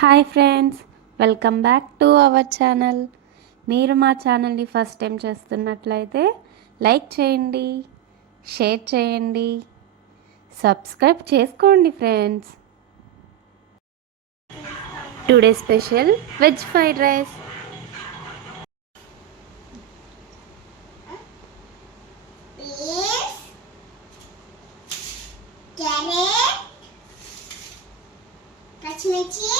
Hi friends, welcome back to our channel. మీరు మా ఛానల్ని ఫస్ట్ టైం చేస్తున్నట్లయితే లైక్ చేయండి, షేర్ చేయండి, సబ్స్క్రైబ్ చేసుకోండి friends. Today special veg fried rice. పచ్చిమిర్చి,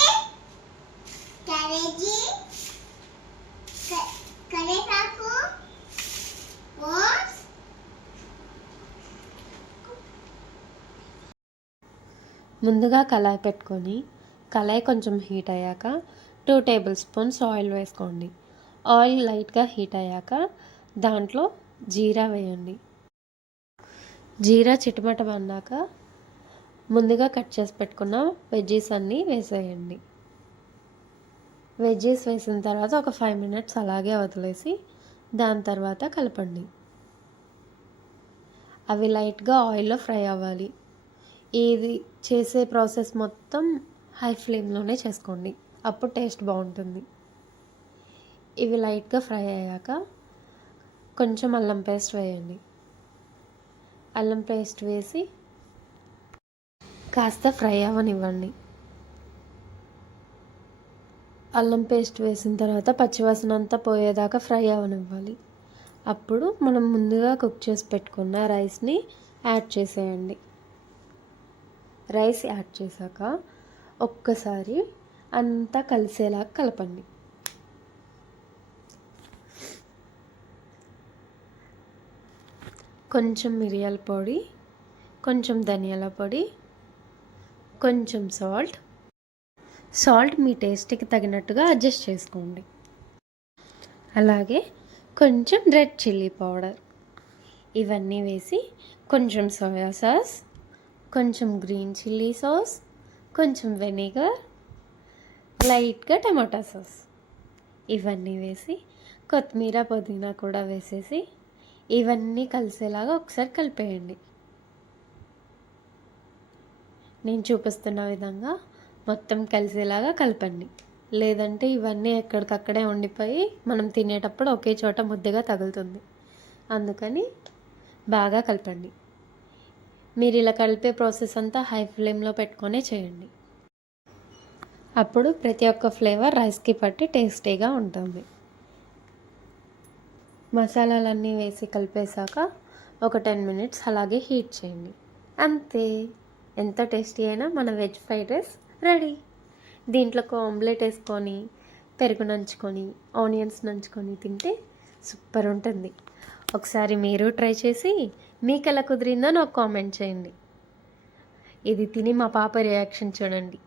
క్యాబేజీ, కరివేపాకు, ఓట్స్. ముందుగా కళాయి పెట్టుకొని కళాయి కొంచెం హీట్ అయ్యాక 2 టేబుల్ స్పూన్స్ ఆయిల్ వేసుకోండి. ఆయిల్ లైట్గా హీట్ అయ్యాక దాంట్లో జీరా వేయండి. జీరా చిటమటమన్నాక ముందుగా కట్ చేసి పెట్టుకున్న వెజ్జీస్ అన్నీ వేసేయండి. వెజ్జీస్ వేసిన తర్వాత ఒక 5 మినిట్స్ అలాగే వదిలేసి దాని తర్వాత కలపండి. అవి లైట్గా ఆయిల్లో ఫ్రై అవ్వాలి. ఇది చేసే ప్రాసెస్ మొత్తం హై ఫ్లేమ్లోనే చేసుకోండి, అప్పుడు టేస్ట్ బాగుంటుంది. ఇవి లైట్గా ఫ్రై అయ్యాక కొంచెం అల్లం పేస్ట్ వేయండి. అల్లం పేస్ట్ వేసి కాస్త ఫ్రై అవ్వనివ్వండి. అల్లం పేస్ట్ వేసిన తర్వాత పచ్చివాసన అంతా పోయేదాకా ఫ్రై అవ్వనివ్వాలి. అప్పుడు మనం ముందుగా కుక్ చేసి పెట్టుకున్న రైస్ని యాడ్ చేసేయండి. రైస్ యాడ్ చేశాక ఒక్కసారి అంతా కలిసేలా కలపండి. కొంచెం మిరియాల పొడి, కొంచెం ధనియాల పొడి, కొంచెం సాల్ట్ మీ టేస్ట్కి తగినట్టుగా అడ్జస్ట్ చేసుకోండి. అలాగే కొంచెం రెడ్ చిల్లీ పౌడర్, ఇవన్నీ వేసి కొంచెం సోయా సాస్, కొంచెం గ్రీన్ చిల్లీ సాస్, కొంచెం వెనిగర్, లైట్గా టమాటా సాస్, ఇవన్నీ వేసి కొత్తిమీర పుదీనా కూడా వేసేసి ఇవన్నీ కలిసేలాగా ఒకసారి కలిపేయండి. నేను చూపిస్తున్న విధంగా మొత్తం కలిసేలాగా కలపండి. లేదంటే ఇవన్నీ ఎక్కడికక్కడే ఉండిపోయి మనం తినేటప్పుడు ఒకే చోట ముద్దగా తగులుతుంది. అందుకని బాగా కలపండి. మీరు ఇలా కలిపే ప్రాసెస్ అంతా హై ఫ్లేమ్లో పెట్టుకొనే చేయండి. అప్పుడు ప్రతి ఒక్క ఫ్లేవర్ రైస్కి పట్టి టేస్టీగా ఉంటుంది. మసాలాలన్నీ వేసి కలిపేశాక ఒక 10 మినిట్స్ అలాగే హీట్ చేయండి. అంతే, ఎంత టేస్టీ అయినా మన వెజ్ ఫ్రైడ్ రైస్ రెడీ. దీంట్లోకి ఆమ్లెట్ వేసుకొని, పెరుగు నంచుకొని, ఆనియన్స్ నంచుకొని తింటే సూపర్ ఉంటుంది. ఒకసారి మీరు ట్రై చేసి మీకు ఎలా కుదిరిందో నాకు కామెంట్ చేయండి. ఇది తిని మా పాప రియాక్షన్ చూడండి.